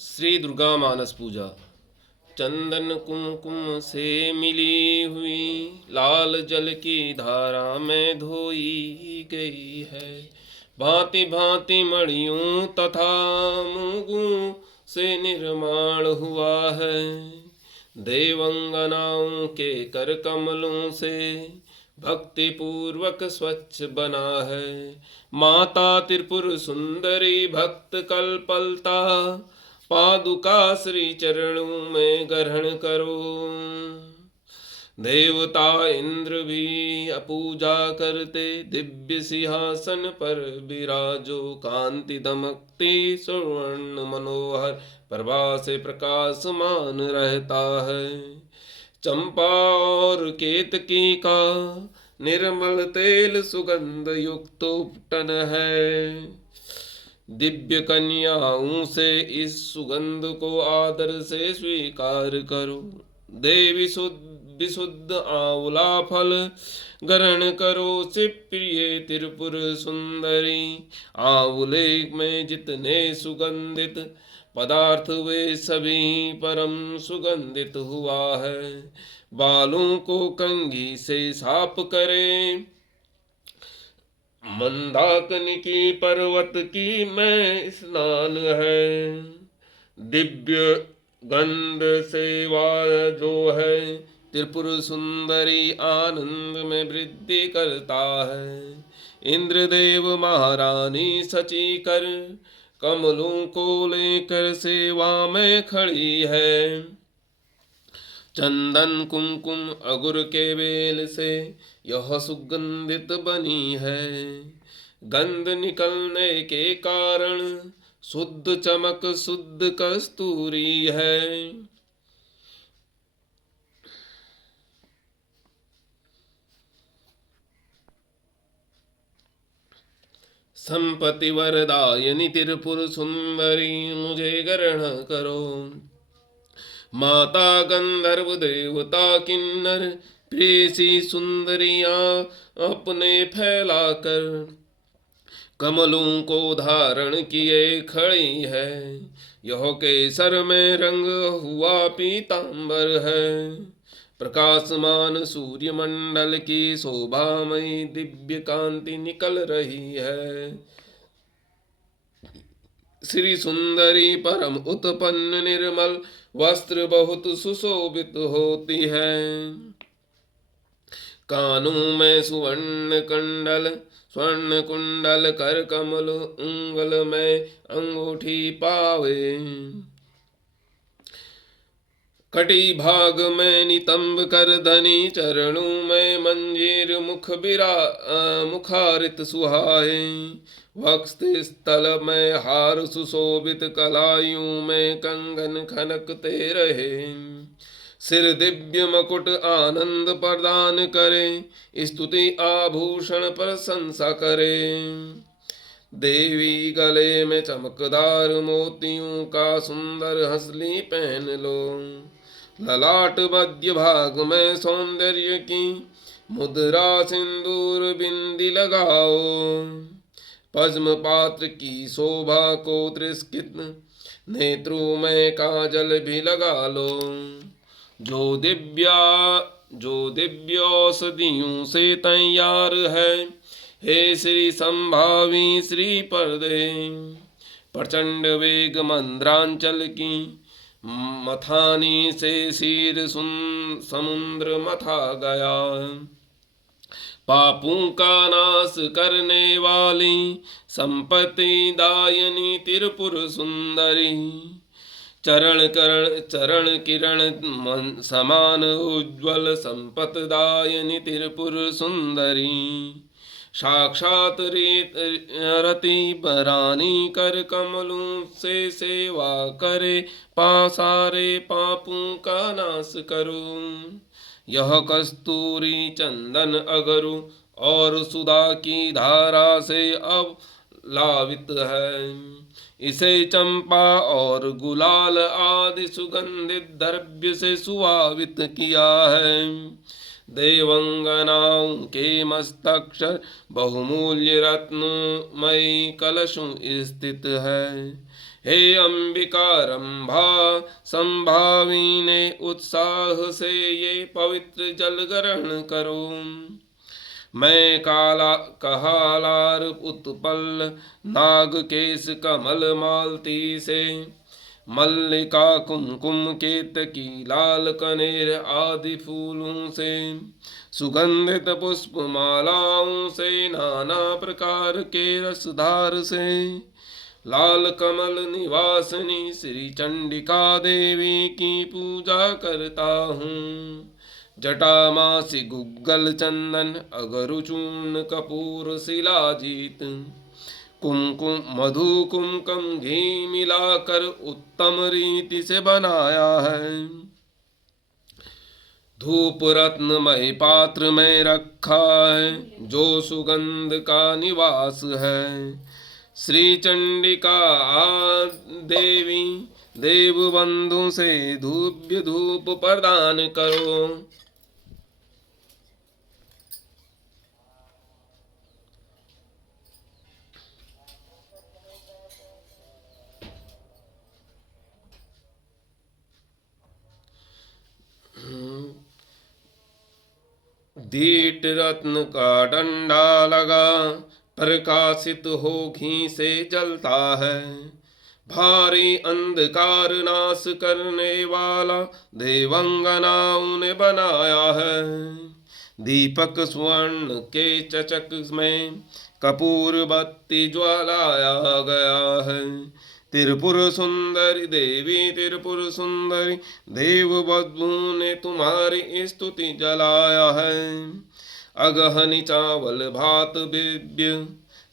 श्री दुर्गा मानस पूजा। चंदन कुमकुम से मिली हुई लाल जल की धारा में धोई गई है। भांति भांति मणियों तथा मुगुओं से निर्माण हुआ है। देवंगनाओं के कर कमलों से भक्ति पूर्वक स्वच्छ बना है। माता त्रिपुर सुंदरी भक्त कल्पलता पादुका श्री चरणों में ग्रहण करो। देवता इंद्र भी पूजा करते दिव्य सिंहासन पर विराजो। कांति दमकती स्वर्ण मनोहर प्रभा से प्रकाशमान रहता है। चंपा और केतकी का निर्मल तेल सुगंध युक्त उपटन है। दिव्य कन्याओं से इस सुगंध को आदर से स्वीकार करो। देवी विशुद्ध आंवला फल ग्रहण करो। शिव प्रिय त्रिपुर सुंदरी आंवले में जितने सुगंधित पदार्थ वे सभी परम सुगंधित हुआ है। बालों को कंघी से साफ करें। मंदाकिनी पर्वत की में स्नान है। दिव्य गंध सेवा जो है त्रिपुर सुंदरी आनंद में वृद्धि करता है। इंद्रदेव महारानी सची कर कमलों को लेकर सेवा में खड़ी है। चंदन कुमकुम अगुर के बेल से यह सुगंधित बनी है। गंध निकलने के कारण शुद्ध चमक शुद्ध कस्तूरी है। संपत्ति वरदायिनी त्रिपुर सुंदरी मुझे ग्रहण करो। माता गंधर्व देवता किन्नर प्रेसी सुंदरियां अपने फैलाकर कमलों को धारण किए खड़ी है। यह केसर में रंग हुआ पीतांबर है। प्रकाशमान सूर्यमंडल की शोभामयी दिव्य कांति निकल रही है। श्री सुंदरी परम उत्पन्न निर्मल वस्त्र बहुत सुशोभित होती है। कानों में स्वर्ण कुंडल कर कमल उंगल में अंगूठी पावे। कटी भाग में नितंब कर धनी चरणों में मंजीर मुखारित सुहाए। वक्ष स्थल में हार सुशोभित कलाइयों में कंगन खनकते रहे। सिर दिव्य मकुट आनंद प्रदान करे। स्तुति आभूषण प्रशंसा करे। देवी गले में चमकदार मोतियों का सुंदर हंसली पहन लो। ललाट मध्य भाग में सौंदर्य की मुद्रा सिंदूर बिंदी लगाओ। पद्म पात्र की शोभा को तिरस्कृत नेत्रों में काजल भी लगा लो। जो दिव्य औषधियों से तैयार है। हे श्री संभावी श्री पर्दे प्रचंड वेग मंद्रांचल की मथानी से शीर समुद्र मथा गया। पापों का नाश करने वाली संपत्ति दायनी त्रिपुर सुंदरी चरण किरण समान उज्ज्वल संपतदायिनी त्रिपुर सुंदरी साक्षात रति बरानी कर कमलों से सेवा करे। सारे पापों का नाश करो। यह कस्तूरी चंदन अगरु और सुधा की धारा से अब लावित है। इसे चंपा और गुलाल आदि सुगंधित द्रव्य से सुवावित किया है। देवंगनाओं के मस्तक बहुमूल्य रत्नमयी कलशों स्थित है। हे अंबिका रंभा संभावी ने उत्साह से ये पवित्र जल ग्रहण करो। मैं काला कहालार उत्पल नागकेश कमल मालती से मल्लिका कुमकुम केतकी लाल कनेर आदि फूलों से सुगंधित पुष्प मालाओं से नाना प्रकार के रसधार से लाल कमल निवासिनी श्री चंडिका देवी की पूजा करता हूँ। जटामासी गुग्गल चंदन अगरु चूर्ण कपूर शिलाजीत कुमकुम मधु कुमकुम घी मिलाकर उत्तम रीति से बनाया है। धूप रत्नमय पात्र में रखा है जो सुगंध का निवास है। श्री चंडिका देवी देव बंधु से धूप प्रदान करो। दीट रत्न का डंडा लगा प्रकाशित हो घी से जलता है। भारी अंधकार नाश करने वाला देवंगनाओं ने बनाया है। दीपक स्वर्ण के चचक में कपूर बत्ती ज्वालाया गया है। त्रिपुर सुंदरी देवी त्रिपुर सुंदरी देव बधू ने तुम्हारी स्तुति जलाया है। अगहनी चावल भात दिव्य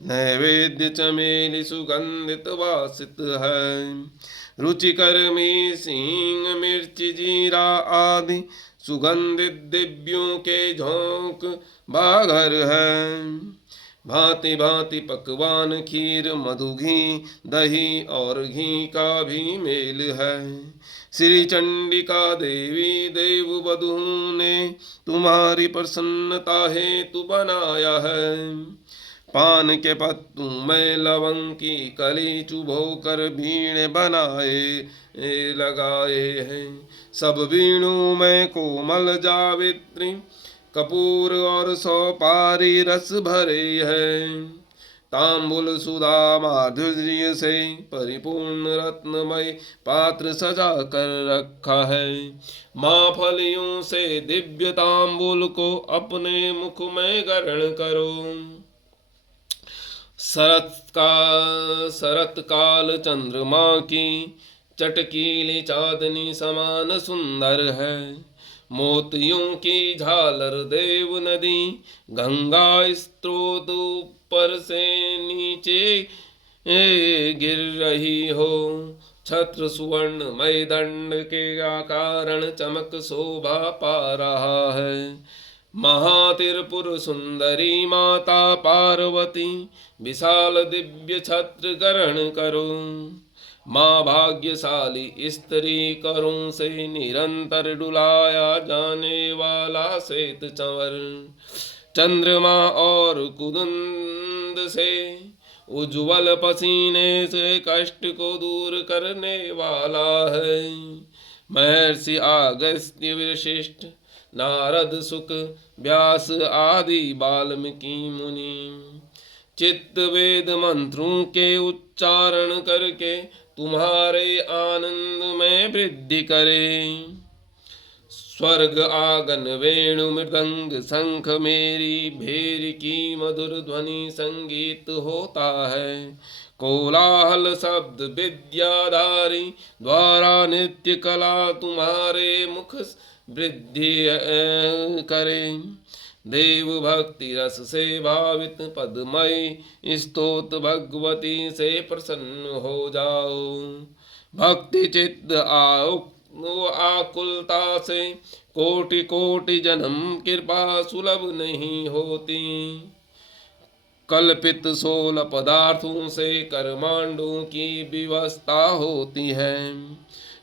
नैवेद्य चमेली सुगंधित वासित है। रुचिकर में सींग मिर्ची जीरा आदि सुगंधित दिव्यों के झोंक बाघर है। भांति भांति पकवान खीर मधु घी दही और घी का भी मेल है। श्री चंडिका देवी देव वधू ने तुम्हारी प्रसन्नता हेतु बनाया है। पान के पत्तों में लवंग की कली चुभो कर बीण बनाए लगाए हैं। सब बीणों में कोमल जावित्री कपूर और सौपारी रस भरे हैं। तांबुल सुधा माधुर्य से परिपूर्ण रत्नमय पात्र सजा कर रखा है। माँ फलियों से दिव्य तांबुल को अपने मुख में ग्रहण करो। शरत काल चंद्रमा की चटकीली चांदनी समान सुंदर है। मोतियों की झालर देव नदी गंगा स्त्रोत ऊपर से नीचे गिर रही हो। छत्र सुवर्ण मय दंड के कारण चमक शोभा पा रहा है। महातिरपुर सुंदरी माता पार्वती विशाल दिव्य छत्र ग्रहण करो। माँ भाग्यशाली स्त्री करों से निरंतर डुलाया जाने वाला श्वेत चंवर चंद्रमा और कुदुंद से उज्ज्वल पसीने से कष्ट को दूर करने वाला है। महर्षि अगस्त्य वशिष्ठ नारद सुक व्यास आदि वाल्मीकि मुनि चित्त वेद मंत्रों के उच्चारण करके तुम्हारे आनंद में वृद्धि करें। स्वर्ग आगन वेणु मृदंग शंख मेरी भेरी की मधुर ध्वनि संगीत होता है। कोलाहल शब्द विद्याधारी द्वारा नित्य कला तुम्हारे मुख वृद्धि करें। देव भक्ति रस से भावित पदमय स्तोत्र भगवती से प्रसन्न हो जाओ। भक्ति चित्त आकुलता से कोटि कोटि जन्म कृपा सुलभ नहीं होती। कल्पित 16 पदार्थों से कर्मांडों की व्यवस्था होती है।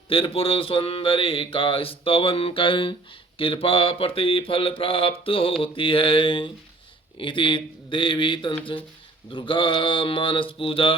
त्रिपुर सुंदरी का स्तवन कर कृपा प्रतिफल प्राप्त होती है। इति देवी तंत्र दुर्गा मानस पूजा।